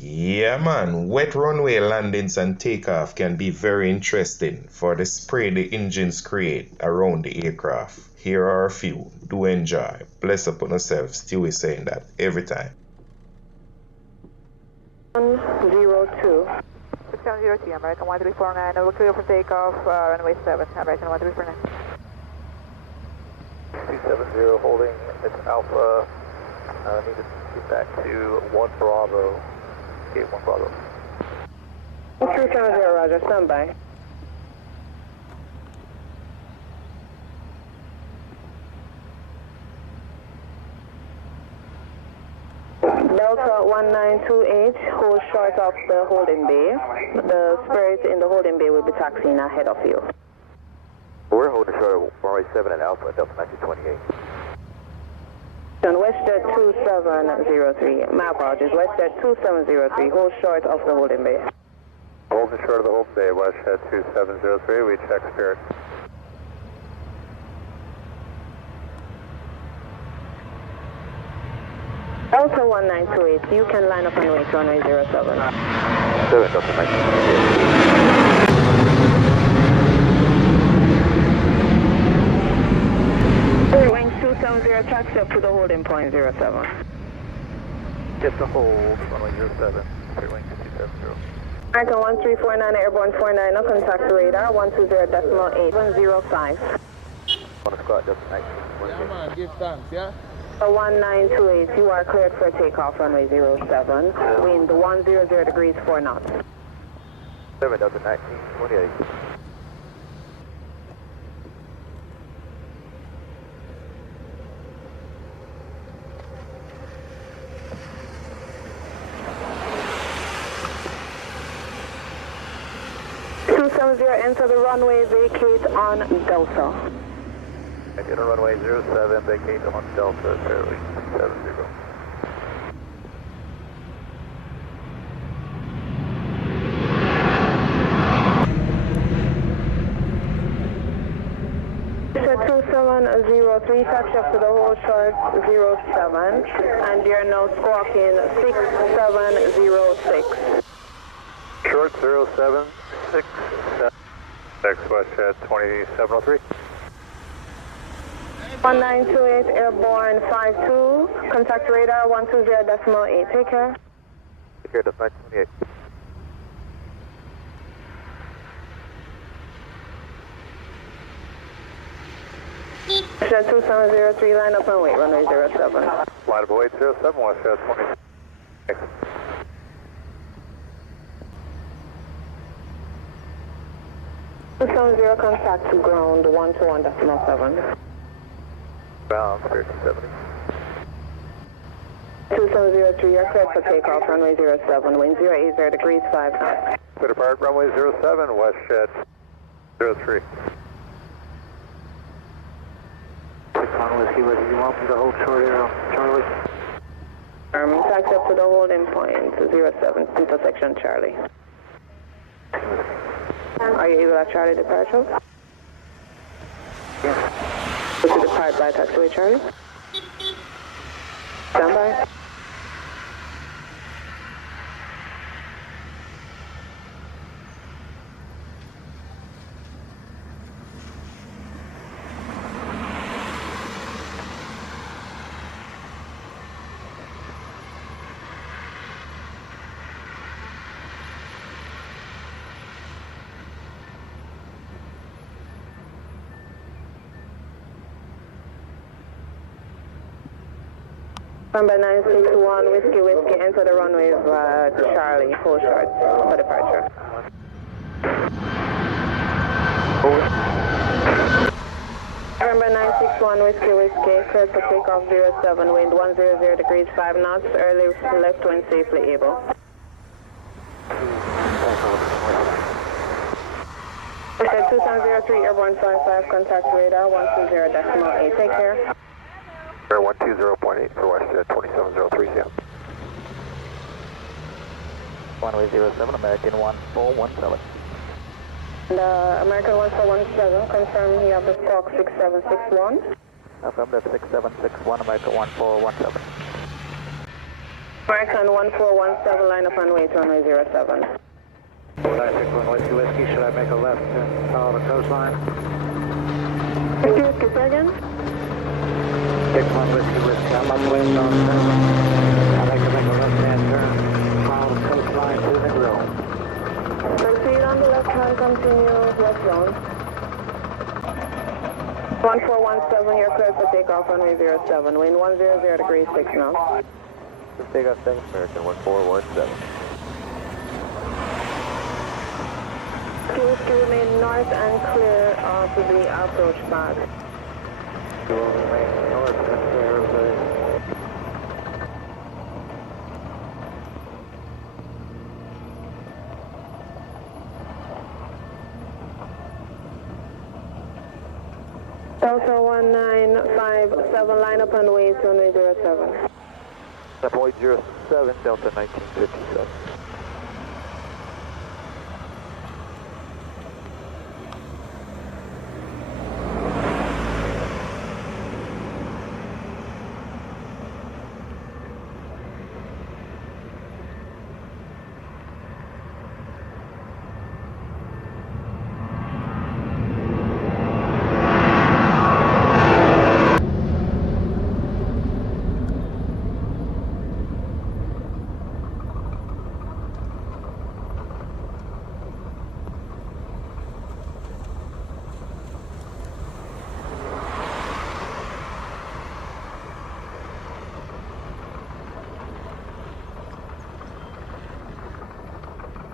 Yeah man, wet runway landings and takeoff can be very interesting for the spray the engines create around the aircraft. Here are a few. Do enjoy. Bless upon yourselves. Stewie saying that every time. 102. 670T, American 1349, we're clear for takeoff, runway 7, American 1349. 270 holding, it's Alpha, need to get back to 1 Bravo, gate 1 Bravo. 270, roger, standby. Delta 1928, hold short of the holding bay. The Spirit in the holding bay will be taxiing ahead of you. We're holding short of runway 7 at Alpha, Delta 1928. WestJet 2703, my apologies, WestJet 2703, hold short of the holding bay. Holding short of the holding bay, WestJet 2703, we check Spirit. Delta 1928, you can line up on way to runway 07. 7, Delta 1928. Wing 270, taxi up to the holding point 07. Get the hold, runway 07, straight wing 270. American 1349, airborne 49, no contact radar, 120.8, 105. On the squad, Delta 1928. Yeah man, give thanks, yeah? 1928, you are cleared for takeoff, runway 07, wind 100 degrees 4 knots. 7, Delta 1928. Enter the runway, vacate on Delta. Enter runway 07, vacate on Delta, fairly 70. Set 2703, taxi up to the whole short 07, and you're now squawking 6706. Short 07, 6, WestJet 2703. 1928, airborne 52, contact radar 120.8, take care. Take care, Delta 1928. WestJet 2703, line up and wait, runway 07. Line up and wait 07, WestJet 20. 270, contact to ground 121.7. Bound, Spirit 270. 2703, you're cleared for takeoff, runway 07, wind 080 degrees 5 knots. Clear depart, runway 07, WestJet 03. 6 on whiskey, whether you want me to hold short arrow, Charlie. Taxi up to the holding point 07, intersection Charlie. Are you able to Charlie departure? Yes. Would you depart by taxiway Charlie? Stand by. Number 961, whiskey, enter the runway of Charlie, hold short for departure. Number 961, whiskey, cleared for takeoff 07, wind 100 degrees 5 knots, early left when safely able. WestJet 2703, airborne 55, contact radar 120.8, take care. Air 120.8 for WestJet 2703, yeah. Runway 07, American 1417. The American 1417, confirm you have the squawk 6761. Affirmative 6761, American 1417. American 1417, line up on way to runway 07. 961 Whiskey Whiskey, should I make a left and follow the coastline? Whiskey Whiskey, say again? 61 Whiskey Whiskey, I'm upwind on 7. I'd like to make a left-hand turn, follow the coastline to the zone. Proceed on the left hand, continue west zone. 1417, you're cleared for takeoff runway 07, wind 100 degrees 6 knots. Takeoff 7, American 1417. Whiskey remain north and clear of the approach path. You will remain north and clear of the... Delta 1957, line up on way to runway 07. Point 07, Delta 1957.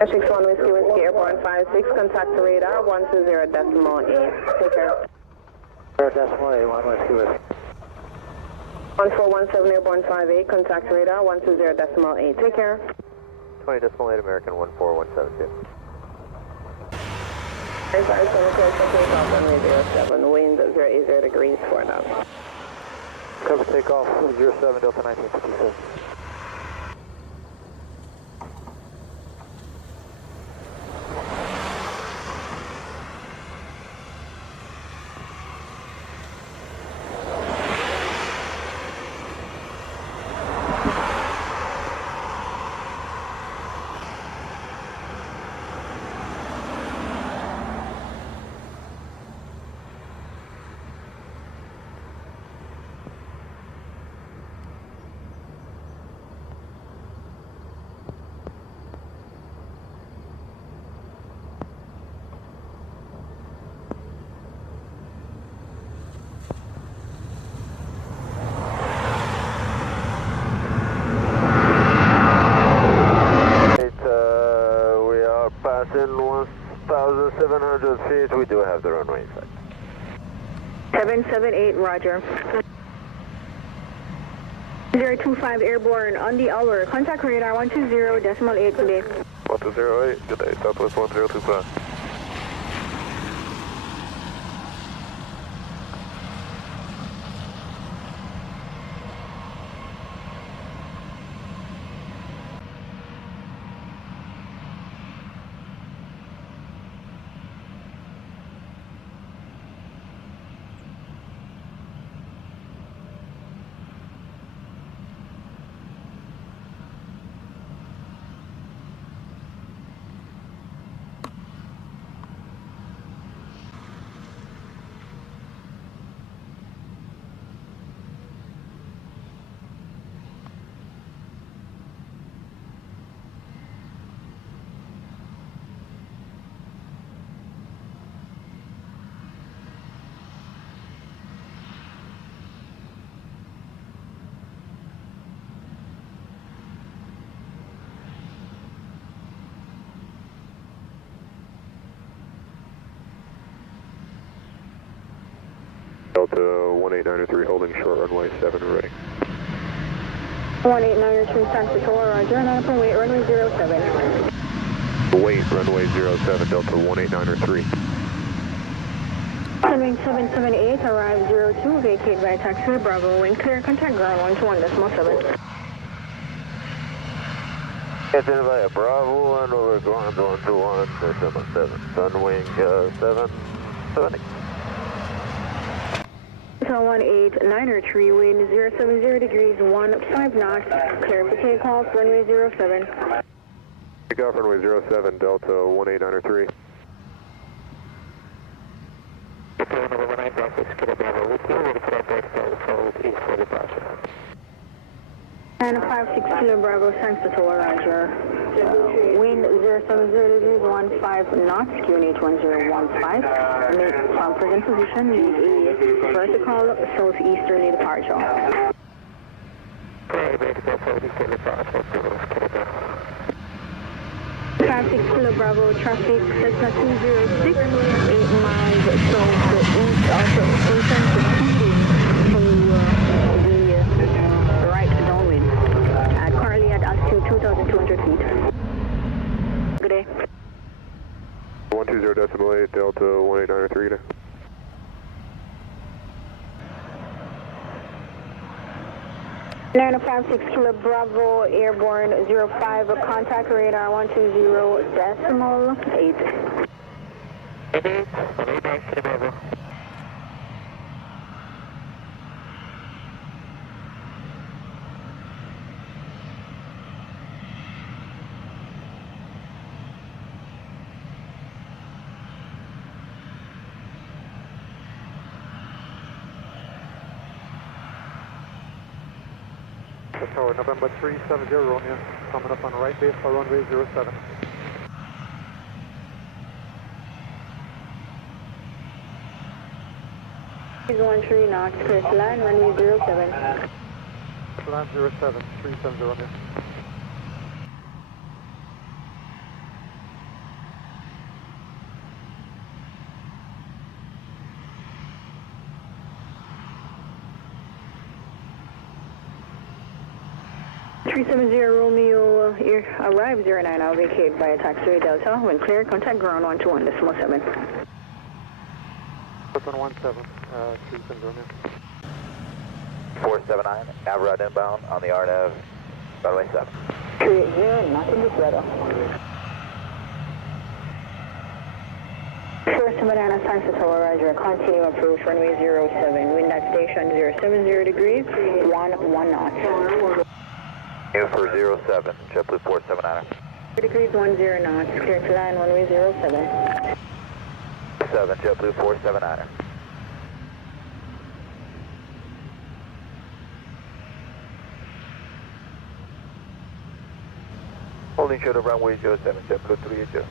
Air 61 Whiskey Whiskey, airborne 56, contact radar 120.8. Take care. Decimal 1 Whiskey Whiskey. 1417 airborne 58, contact radar 120.8. Take care. 20.8 American 14172. 557 clear for takeoff runway 07, wind 080 degrees 4 knots. Cover takeoff 07 Delta 1957. Passing 1,700 feet, we do have the runway in sight. 778, roger. 025 airborne on the hour. Contact radar 120.8 today. 1208, good day, Southwest 1025. Delta 18903 holding short runway 7 ready. 1893 San Francisco, roger, and on wait, runway 07. Wait, runway 07, Delta 18903. Runway 778, arrive 02, vacate by taxi, Bravo, wind clear, contact ground 121.7. It's via Bravo, and over ground 121.7, Sunwing 770. Delta 18903, wind 070 degrees, 15 knots, clear for takeoff, runway 07. Takeoff, runway 07, Delta 18903. And 56 Kilo Bravo, thanks to Tower, Roger. Wind 070 degrees, 15 knots, QNH 1015. From present position, need a vertical southeasterly departure. 56 Kilo Bravo, traffic Cessna 206, 8 miles southeast of station, proceeding to the right downwind. Currently at altitude 2,200 feet. Good day. 120.8, Delta 18903, good day. Nine 56 Kilo Bravo, airborne 05, contact radar 120.8. Tower, November 370, Romeo, coming up on right base for runway 07. 13 knots, clear to line, runway 07. Land 07, 370, Romeo. Romeo, arrive 09, I'll vacate via taxiway Delta. When clear, contact ground 121.7. 117, 370, Romeo. 479, Average inbound on the RNAV, runway 7. 380, nothing this weather. First banana, thanks to Tower, Roger. Continue approach, runway 07. Wind at station 070 degrees, 11 knots. New for 07, JetBlue 479. Degrees 10 knots, clear to line, runway 07. 7, JetBlue 479. Holding short of runway 07, JetBlue 380.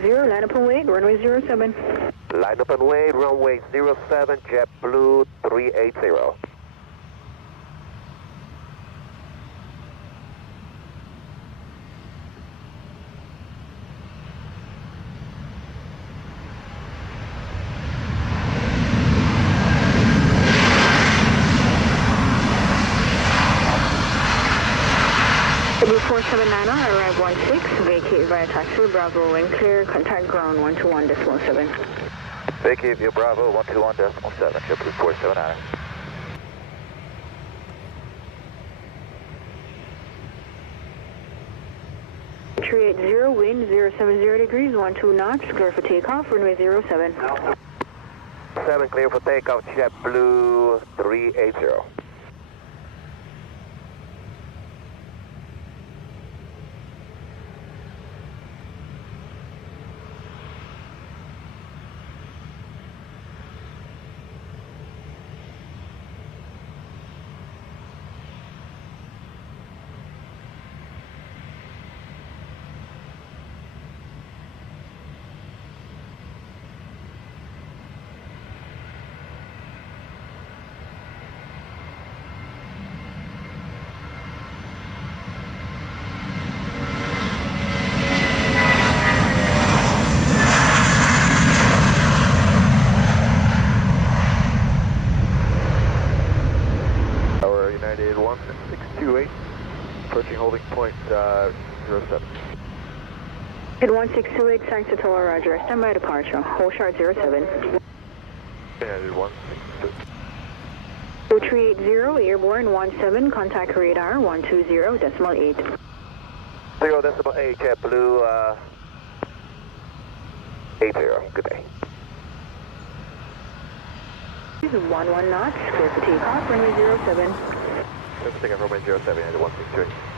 Zero, line up and wait, runway 07. Line up and wait, runway 07, JetBlue 380. W479, arrive 16, vacate via taxi, Bravo, when clear, contact ground 121.7. Vacate via Bravo 121.7, JetBlue 479. Entry 80, wind 070 degrees, 12 knots, clear for takeoff, runway 07. 7 clear for takeoff, JetBlue 380. United 1628, approaching holding point 07. At 1628 Sancta Tower, roger. Stand by departure. Hold short 07. Yeah, 162. 0380, airborne 17, contact radar 120.8. 0.8, JetBlue 80. Good day. 11 knots, clear for takeoff, runway 07. Let's take a runway 07 at 163.